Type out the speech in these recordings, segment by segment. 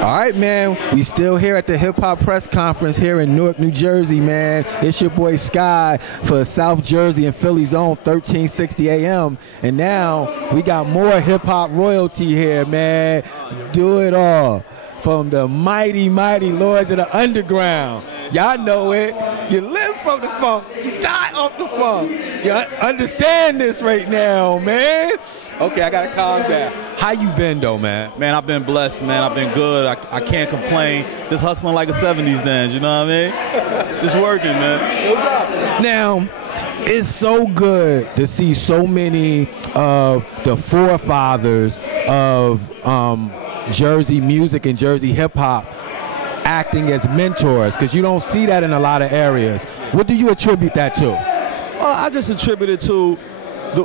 All right, man. We still here at the Hip Hop Press Conference here in Newark, New Jersey, man. It's your boy Sky for South Jersey and Philly Zone 1360 AM. And now we got more hip hop royalty here, man. Do it all. From the mighty, mighty Lords of the Underground. Y'all know it. You live from the funk. You die off the funk. You understand this right now, man. Okay, I gotta calm down. How you been though, man? Man, I've been blessed, man. I've been good. I can't complain. Just hustling like a 70s dance, you know what I mean? Just working, man. Now, it's so good to see so many of the forefathers of Jersey music and Jersey hip hop acting as mentors, because you don't see that in a lot of areas. What do you attribute that to? Well, I just attribute it to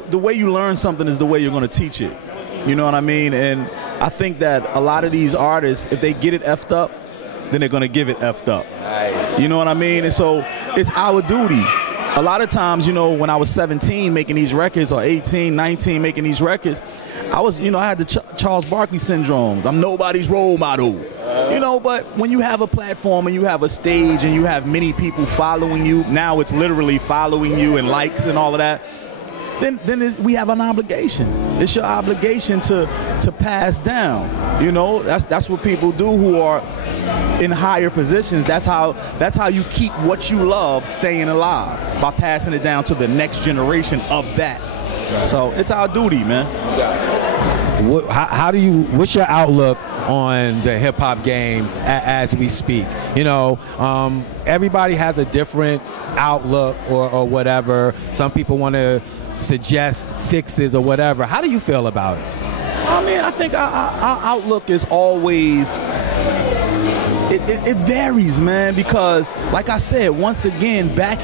the way you learn something is the way you're going to teach it. You know what I mean? And I think that a lot of these artists, if they get it effed up, then they're going to give it effed up. Nice. You know what I mean? And so it's our duty. A lot of times, you know, when I was 17 making these records, or 18, 19 making these records, I was, you know, I had the Charles Barkley syndromes. I'm nobody's role model. You know, but when you have a platform and you have a stage and you have many people following you, now it's literally following you and likes and all of that, then we have an obligation. It's your obligation to pass down. You know, that's what people do who are in higher positions. That's how you keep what you love staying alive, by passing it down to the next generation of that. So it's our duty, man. What's your outlook on the hip hop game as we speak? You know, everybody has a different outlook or whatever. Some people want to suggest fixes or whatever. How do you feel about it? I mean, I think our outlook is always, it varies, man, because like I said, once again, back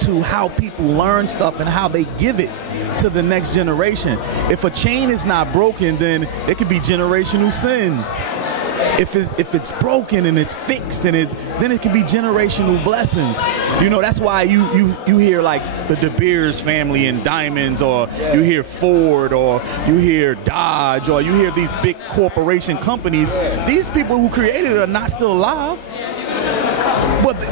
to how people learn stuff and how they give it to the next generation. If a chain is not broken, then it could be generational sins. If it's broken and it's fixed, and then it can be generational blessings. You know, that's why you hear like the De Beers family and Diamonds, or you hear Ford, or you hear Dodge, or you hear these big corporation companies. These people who created it are not still alive.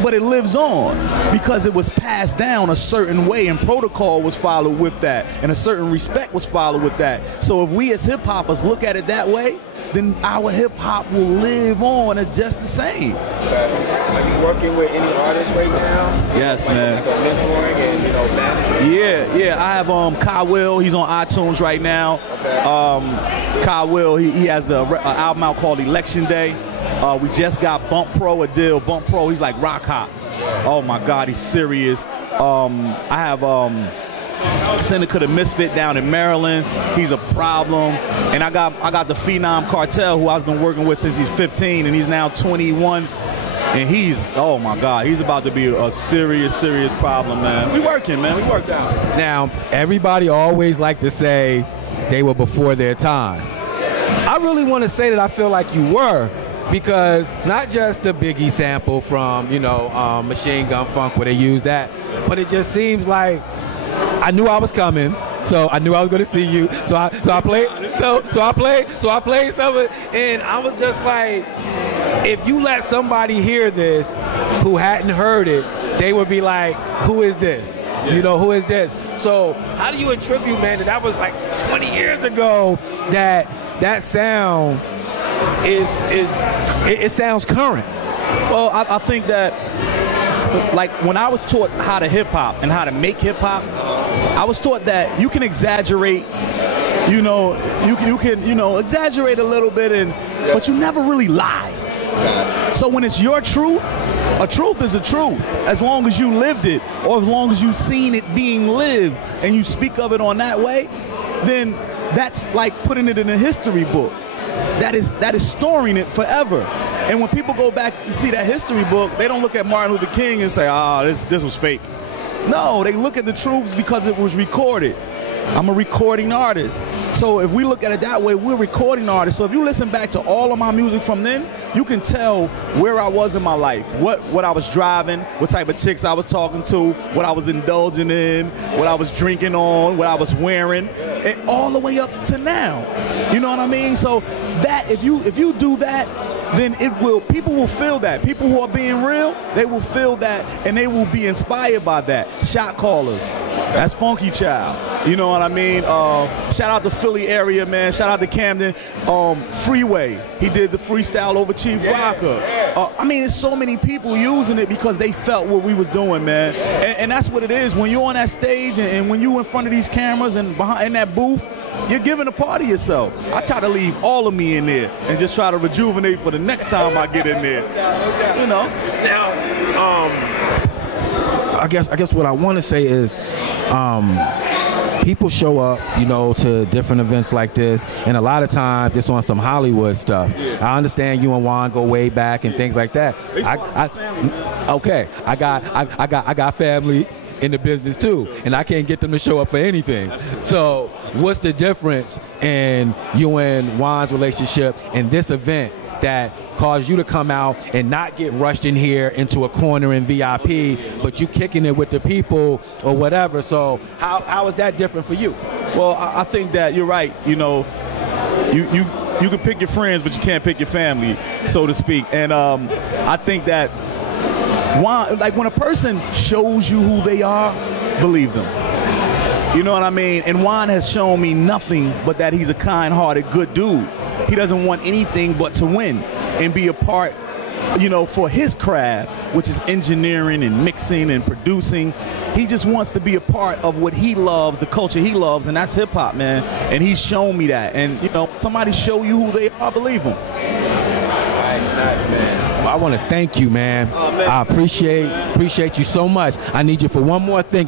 But it lives on because it was passed down a certain way, and protocol was followed with that, and a certain respect was followed with that. So if we as hip hoppers look at it that way, then our hip hop will live on as just the same. Are you working with any artists right now? Yes, man. Like mentoring and, you know, management? Yeah. I have Kai Will. He's on iTunes right now. Okay. Kai Will. He has the album out called Election Day. We just got Bump Pro a deal. Bump Pro, he's like rock hop. Oh my God, he's serious. I have Seneca the Misfit down in Maryland. He's a problem. And I got the Phenom Cartel, who I've been working with since he's 15, and he's now 21. And he's, oh my God, he's about to be a serious, serious problem, man. We working, man. We worked out. Now, everybody always like to say they were before their time. I really want to say that I feel like you were, because not just the Biggie sample from, you know, Machine Gun Funk, where they used that, but it just seems like I knew I was coming, so I knew I was going to see you. So I played some of it, and I was just like, if you let somebody hear this who hadn't heard it, they would be like, who is this? You know, who is this? So how do you attribute, man, that was like 20 years ago, that sound it sounds current? Well, I think that, like, when I was taught how to hip hop and how to make hip hop, I was taught that you can exaggerate, you know, you can exaggerate a little bit, but you never really lie. So when it's your truth, a truth is a truth, as long as you lived it, or as long as you've seen it being lived and you speak of it on that way, then that's like putting it in a history book. That is storing it forever. And when people go back and see that history book, they don't look at Martin Luther King and say, this was fake. No, they look at the truths because it was recorded. I'm a recording artist. So if we look at it that way, we're recording artists. So if you listen back to all of my music from then, you can tell where I was in my life, what I was driving, what type of chicks I was talking to, what I was indulging in, what I was drinking on, what I was wearing, and all the way up to now. You know what I mean? So that if you do that, then people will feel that. People who are being real, they will feel that, and they will be inspired by that. Shot callers, that's Funky Child. You know what I mean? Shout out to Philly area, man. Shout out to Camden. Freeway, he did the freestyle over Chief Rocker. I mean, there's so many people using it because they felt what we was doing, man. And that's what it is. When you're on that stage and when you're in front of these cameras and in that booth, you're giving a part of yourself. I try to leave all of me in there and just try to rejuvenate for the next time I get in there. You know. Now, I guess what I want to say is, people show up, you know, to different events like this, and a lot of times it's on some Hollywood stuff. I understand you and Juan go way back and things like that. I got family in the business too, and I can't get them to show up for anything. So what's the difference in you and Juan's relationship in this event that caused you to come out and not get rushed in here into a corner in VIP, but you kicking it with the people or whatever? So how is that different for you? Well, I think that you're right. You know, you can pick your friends, but you can't pick your family, so to speak. And I think that like when a person shows you who they are, believe them. You know what I mean? And Juan has shown me nothing but that he's a kind-hearted, good dude. He doesn't want anything but to win and be a part, you know, for his craft, which is engineering and mixing and producing. He just wants to be a part of what he loves, the culture he loves, and that's hip-hop, man. And he's shown me that. And, you know, somebody show you who they are, believe them. Nice, man. Well, I want to thank you, man. I appreciate you so much. I need you for one more thing.